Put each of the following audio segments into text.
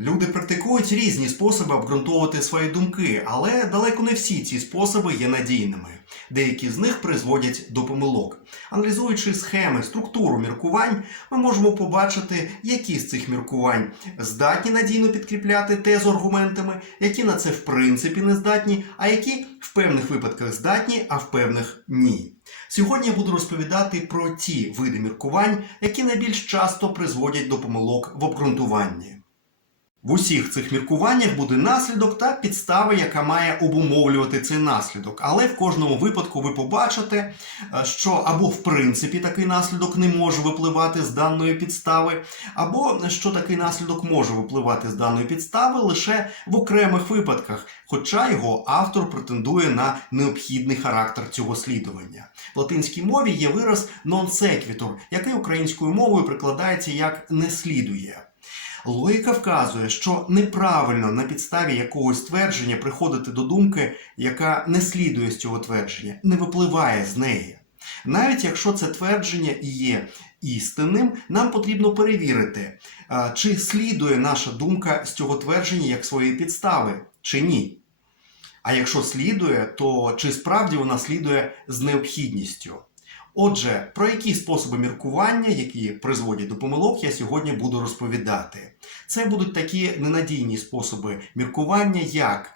Люди практикують різні способи обґрунтовувати свої думки, але далеко не всі ці способи є надійними. Деякі з них призводять до помилок. Аналізуючи схеми, структуру міркувань, ми можемо побачити, які з цих міркувань здатні надійно підкріпляти тезу аргументами, які на це в принципі не здатні, а які в певних випадках здатні, а в певних ні. Сьогодні я буду розповідати про ті види міркувань, які найбільш часто призводять до помилок в обґрунтуванні. В усіх цих міркуваннях буде наслідок та підстава, яка має обумовлювати цей наслідок. Але в кожному випадку ви побачите, е, що або в принципі такий наслідок не може випливати з даної підстави, або що такий наслідок може випливати з даної підстави лише в окремих випадках, хоча його автор претендує на необхідний характер цього слідування. В латинській мові є вираз non sequitur, який українською мовою прикладається як не слідує. Логіка вказує, що неправильно на підставі якогось твердження приходити до думки, яка не слідує з цього твердження, не випливає з неї. Навіть якщо це твердження і є істинним, нам потрібно перевірити, чи слідує наша думка з цього твердження як своєї підстави, чи ні. А якщо слідує, то чи справді вона слідує з необхідністю? Отже, про які способи міркування, які призводять до помилок, я сьогодні буду розповідати. Це будуть такі ненадійні способи міркування, як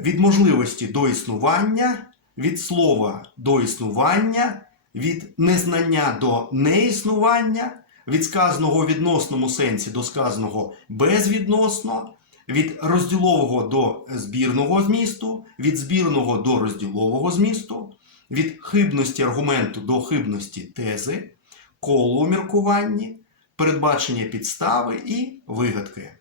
від можливості до існування, від слова до існування, від незнання до неіснування, від сказаного у відносному сенсі до сказаного безвідносно, від розділового до збірного змісту, від збірного до розділового змісту, від хибності аргументу до хибності тези, коло у міркуванні, передбачення підстави і вигадки.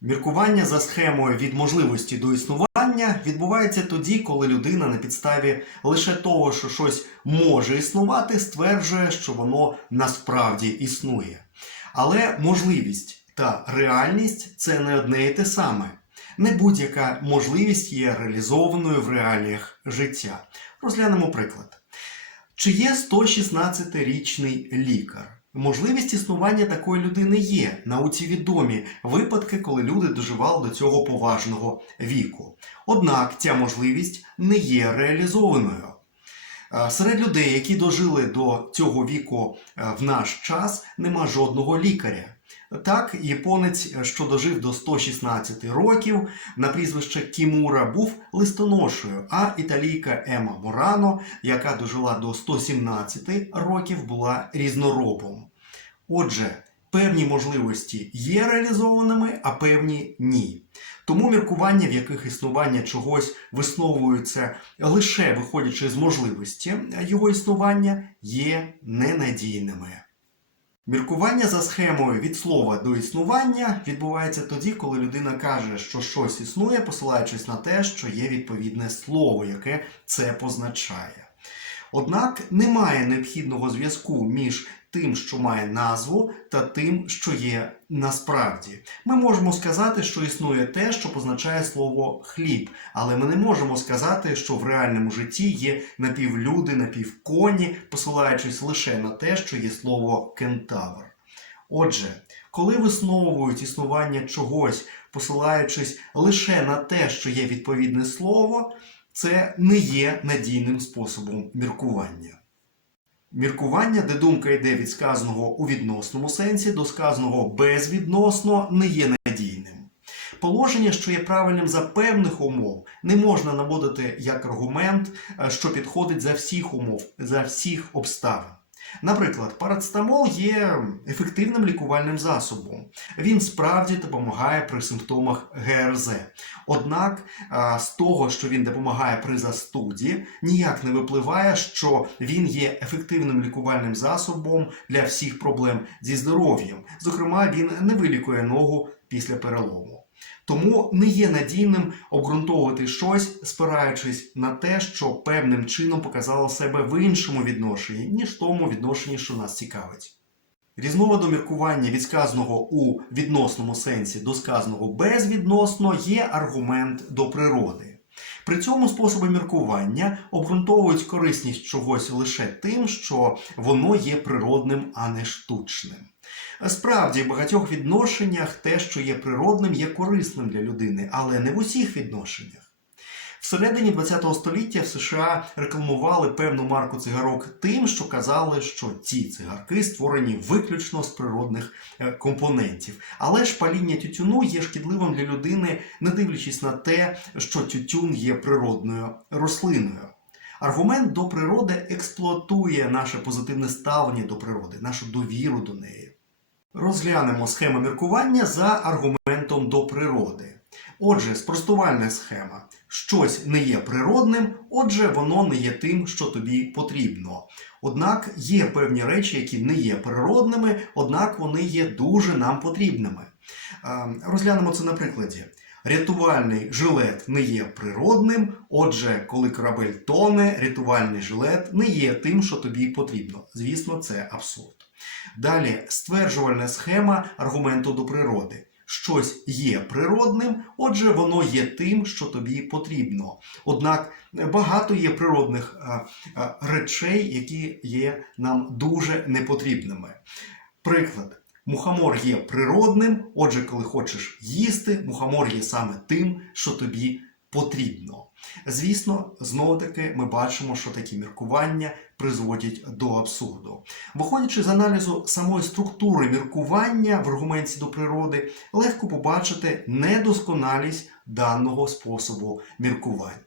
Міркування за схемою від можливості до існування відбувається тоді, коли людина на підставі лише того, що щось може існувати, стверджує, що воно насправді існує. Але можливість та реальність це не одне і те саме. Не будь-яка можливість є реалізованою в реаліях життя. Розглянемо приклад. Чи є 116-річний лікар? Можливість існування такої людини є. Науці відомі випадки, коли люди доживали до цього поважного віку. Однак ця можливість не є реалізованою. Е, Серед людей, які дожили до цього віку е, в наш час, нема жодного лікаря. Так, японець, е, що дожив до 116 років, на прізвище Кімура, був листоношею, а італійка Ема Морано, яка дожила до 117 років, була різноробом. Отже, певні можливості є реалізованими, а певні ні. Тому міркування, в яких існування чогось висновуються лише виходячи з можливості його існування, є ненадійними. Міркування за схемою від слова до існування відбувається тоді, коли людина каже, що щось існує, посилаючись на те, що є відповідне слово, яке це позначає. Однак немає необхідного зв'язку між тим, що має назву, та тим, що є насправді. Ми можемо сказати, що існує те, що позначає слово хліб, але ми не можемо сказати, що в реальному житті є напівлюди, напівконі, посилаючись лише на те, що є слово кентавр. Отже, коли висновують існування чогось, посилаючись лише на те, що є відповідне слово, це не є надійним способом міркування. Міркування, де думка йде від сказаного у відносному сенсі до сказаного безвідносно, не є надійним. Положення, що є правильним за певних умов, не можна наводити як аргумент, е, що підходить за всіх умов, за всіх обставин. Наприклад, парацетамол є ефективним лікувальним засобом. Він справді допомагає при симптомах ГРЗ. Однак з того, що він допомагає при застуді, ніяк не випливає, що він є ефективним лікувальним засобом для всіх проблем зі здоров'ям. Зокрема, він не вилікує ногу після перелому. Тому не є надійним обґрунтовувати щось, спираючись на те, що певним чином показало себе в іншому відношенні, ніж тому відношенні, що нас цікавить. Різновиду міркування від сказаного у відносному сенсі до сказаного безвідносно є аргумент до природи. При цьому способи міркування обґрунтовують корисність чогось лише тим, що воно є природним, а не штучним. Справді, в багатьох відношеннях те, що є природним, є корисним для людини, але не в усіх відношеннях. Всередині ХХ століття в США рекламували певну марку цигарок тим, що казали, що ці цигарки створені виключно з природних е, компонентів. Але ж паління тютюну є шкідливим для людини, не дивлячись на те, що тютюн є природною рослиною. Аргумент до природи експлуатує наше позитивне ставлення до природи, нашу довіру до неї. Розглянемо схему міркування за аргументом до природи. Отже, спростувальна схема. Щось не є природним, отже, воно не є тим, що тобі потрібно. Однак є певні речі, які не є природними, однак вони є дуже нам потрібними. Е, Розглянемо це на прикладі. Рятувальний жилет не є природним, отже, коли корабель тоне, рятувальний жилет не є тим, що тобі потрібно. Звісно, це абсурд. Далі стверджувальна схема аргументу до природи. Щось є природним, отже, воно є тим, що тобі потрібно. Однак багато є природних а, а, речей, які є нам дуже непотрібними. Приклад. Мухомор є природним, отже, коли хочеш їсти, мухомор є саме тим, що тобі потрібно. Звісно, знову таки ми бачимо, що такі міркування призводять до абсурду. Виходячи з аналізу самої структури міркування в аргументі до природи, легко побачити недосконалість даного способу міркувань.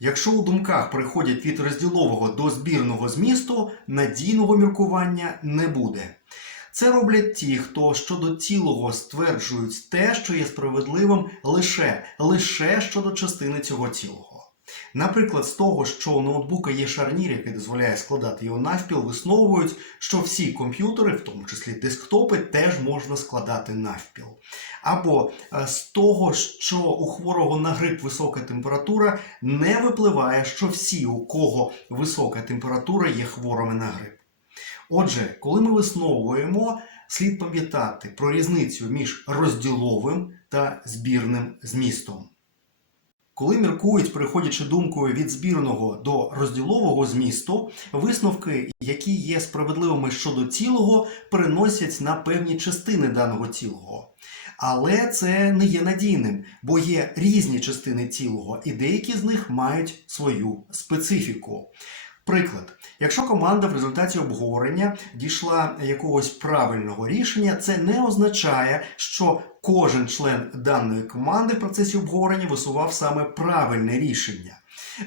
Якщо у думках переходять від розділового до збірного змісту, надійного міркування не буде. Це роблять ті, хто щодо цілого стверджують те, що є справедливим лише, лише щодо частини цього цілого. Наприклад, з того, що у ноутбука є шарнір, який дозволяє складати його навпіл, висновують, що всі комп'ютери, в тому числі десктопи, теж можна складати навпіл. Або е, з того, що у хворого на грип висока температура, не випливає, що всі, у кого висока температура, є хворими на грип. Отже, коли ми висновуємо, слід пам'ятати про різницю між розділовим та збірним змістом. Коли міркують, переходячи думкою від збірного до розділового змісту, висновки, які є справедливими щодо цілого, переносять на певні частини даного цілого. Але це не є надійним, бо є різні частини цілого, і деякі з них мають свою специфіку. Приклад, якщо команда в результаті обговорення дійшла якогось правильного рішення, це не означає, що кожен член даної команди в процесі обговорення висував саме правильне рішення.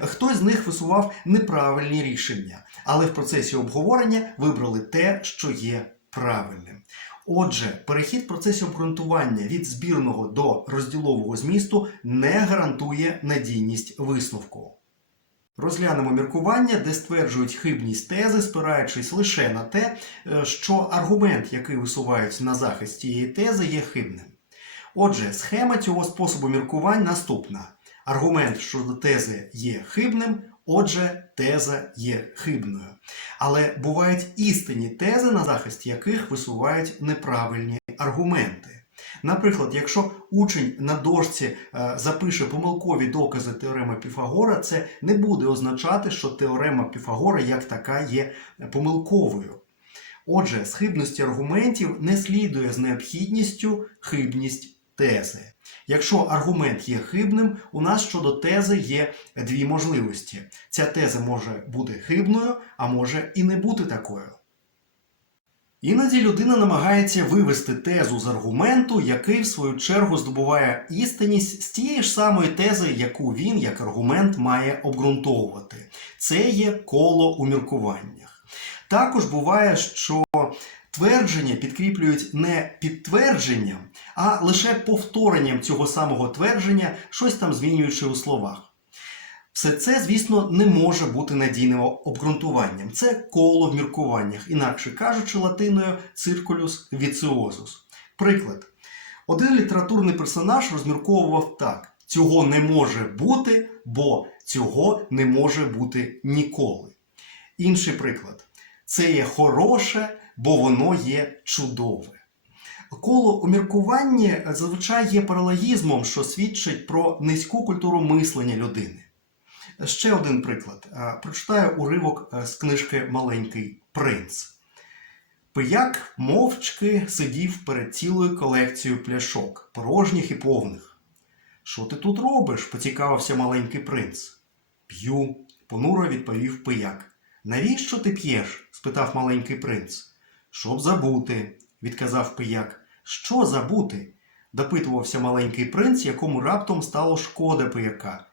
Хтось з них висував неправильні рішення, але в процесі обговорення вибрали те, що є правильним. Отже, перехід в процесі обґрунтування від збірного до розділового змісту не гарантує надійність висновку. Розглянемо міркування, де стверджують хибність тези, спираючись лише на те, е, що аргумент, який висувають на захист цієї тези, є хибним. Отже, схема цього способу міркувань наступна. Аргумент щодо тези є хибним, отже, теза є хибною. Але бувають істинні тези, на захист яких висувають неправильні аргументи. Наприклад, якщо учень на дошці е, запише помилкові докази теореми Піфагора, це не буде означати, що теорема Піфагора як така є помилковою. Отже, з хибності аргументів не слідує з необхідністю хибність тези. Якщо аргумент є хибним, у нас щодо тези є дві можливості. Ця теза може бути хибною, а може і не бути такою. Іноді людина намагається вивести тезу з аргументу, який, в свою чергу, здобуває істинність з тієї ж самої тези, яку він як аргумент має обґрунтовувати. Це є коло у міркуваннях. Також буває, що твердження підкріплюють не підтвердженням, а лише повторенням цього самого твердження, щось там змінюючи у словах. Все це, звісно, не може бути надійним обґрунтуванням. Це коло в міркуваннях, інакше кажучи, латиною циркулюс віціозус. Приклад. Один літературний персонаж розмірковував так: цього не може бути, бо цього не може бути ніколи. Інший приклад. Це є хороше, бо воно є чудове. Коло у міркуванні зазвичай є паралогізмом, що свідчить про низьку культуру мислення людини. Ще один приклад. Прочитаю уривок з книжки Маленький принц. Пияк мовчки сидів перед цілою колекцією пляшок, порожніх і повних. Що ти тут робиш? поцікавився маленький принц. П'ю, понуро відповів пияк. Навіщо ти п'єш? спитав маленький принц. Щоб забути, відказав пияк. Що забути? допитувався маленький принц, якому раптом стало шкода пияка.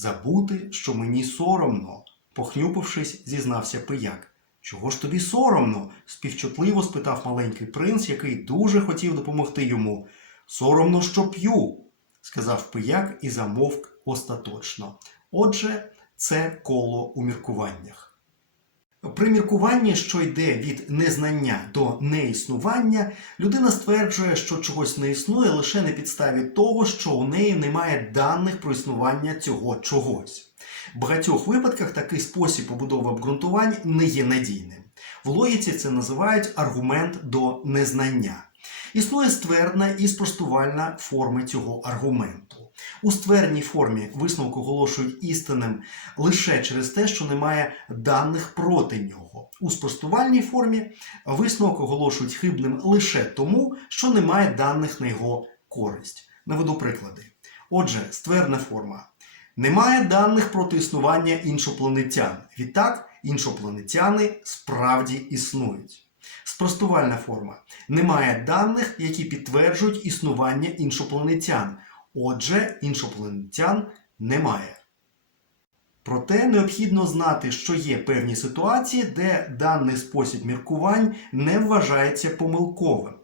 Забути, що мені соромно, похнюпившись, зізнався пияк. Чого ж тобі соромно? співчутливо спитав маленький принц, який дуже хотів допомогти йому. Соромно, що п'ю, сказав пияк і замовк остаточно. Отже, це коло у міркуваннях. При міркуванні, що йде від незнання до неіснування, людина стверджує, що чогось не існує лише на підставі того, що у неї немає даних про існування цього чогось. В багатьох випадках такий спосіб побудови обґрунтувань не є надійним. В логіці це називають аргумент до незнання. Існує ствердна і спростувальна форми цього аргументу. У ствердній формі висновок оголошують істинним лише через те, що немає даних проти нього. У спростувальній формі висновок оголошують хибним лише тому, що немає даних на його користь. Наведу приклади. Отже, ствердна форма. Немає даних проти існування іншопланетян. Відтак, іншопланетяни справді існують. Спростувальна форма. Немає даних, які підтверджують існування іншопланетян. Отже, іншопланетян немає. Проте необхідно знати, що є певні ситуації, де даний спосіб міркувань не вважається помилковим.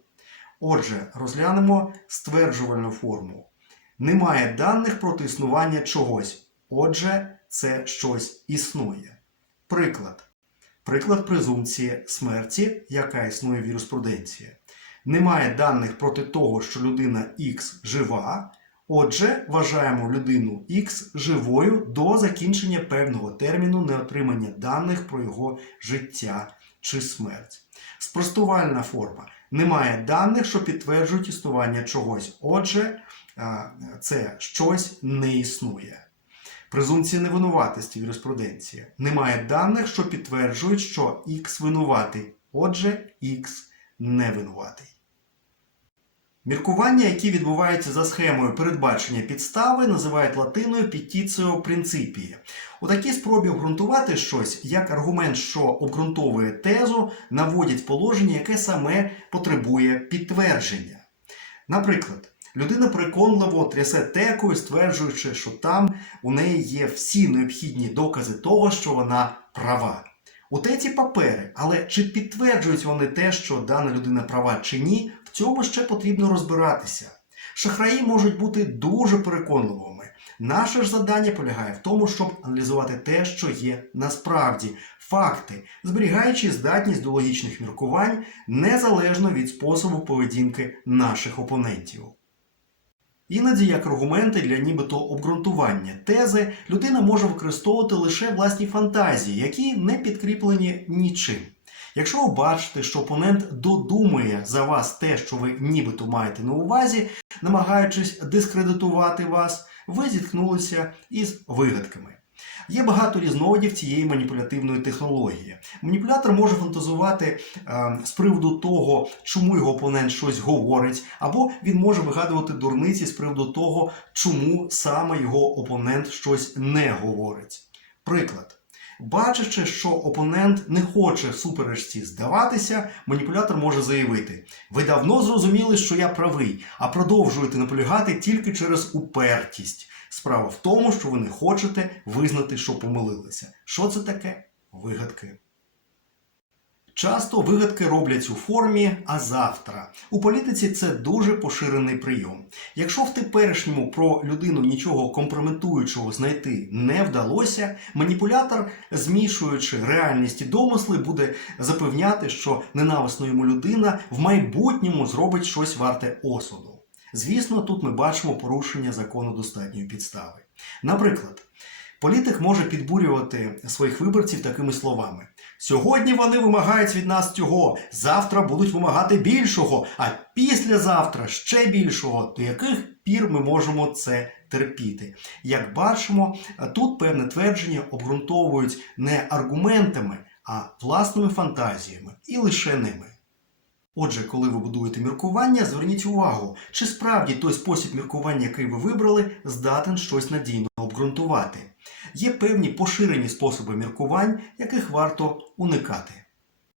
Отже, розглянемо стверджувальну форму. Немає даних проти існування чогось. Отже, це щось існує. Приклад. Приклад презумпції смерті, яка існує в юриспруденції. Немає даних проти того, що людина Х жива. Отже, вважаємо людину Х живою до закінчення певного терміну неотримання даних про його життя чи смерть. Спростувальна форма. Немає даних, що підтверджують існування чогось. Отже, це щось не існує. Презумпція невинуватості в юриспруденції. Немає даних, що підтверджують, що Х винуватий. Отже, Х не винуватий. Міркування, які відбуваються за схемою передбачення підстави, називають латиною «petitio principii». У такій спробі обґрунтувати щось як аргумент, що обґрунтовує тезу, наводять положення, яке саме потребує підтвердження. Наприклад, людина переконливо трясе текою, стверджуючи, що там у неї є всі необхідні докази того, що вона права. У теці папери, але чи підтверджують вони те, що дана людина права чи ні, в цьому ще потрібно розбиратися. Шахраї можуть бути дуже переконливими. Наше ж завдання полягає в тому, щоб аналізувати те, що є насправді, факти, зберігаючи здатність до логічних міркувань незалежно від способу поведінки наших опонентів. Іноді, як аргументи для нібито обґрунтування тези, людина може використовувати лише власні фантазії, які не підкріплені нічим. Якщо ви бачите, що опонент додумує за вас те, що ви нібито маєте на увазі, намагаючись дискредитувати вас, ви зіткнулися із вигадками. Є багато різновидів цієї маніпулятивної технології. Маніпулятор може фантазувати е, з приводу того, чому його опонент щось говорить, або він може вигадувати дурниці з приводу того, чому саме його опонент щось не говорить. Приклад. Бачачи, що опонент не хоче суперечці здаватися, маніпулятор може заявити: ви давно зрозуміли, що я правий, а продовжуєте наполягати тільки через упертість. Справа в тому, що ви не хочете визнати, що помилилися. Що це таке? Вигадки. Часто вигадки роблять у формі а завтра. У політиці це дуже поширений прийом. Якщо в теперішньому про людину нічого компрометуючого знайти не вдалося, маніпулятор, змішуючи реальність і домисли, буде запевняти, що ненависна йому людина в майбутньому зробить щось варте осуду. Звісно, тут ми бачимо порушення закону достатньої підстави. Наприклад, політик може підбурювати своїх виборців такими словами: сьогодні вони вимагають від нас цього, завтра будуть вимагати більшого, а післязавтра ще більшого, до яких пір ми можемо це терпіти. Як бачимо, тут певне твердження обґрунтовують не аргументами, а власними фантазіями і лише ними. Отже, коли ви будуєте міркування, зверніть увагу, чи справді той спосіб міркування, який ви вибрали, здатен щось надійно обґрунтувати. Є певні поширені способи міркувань, яких варто уникати.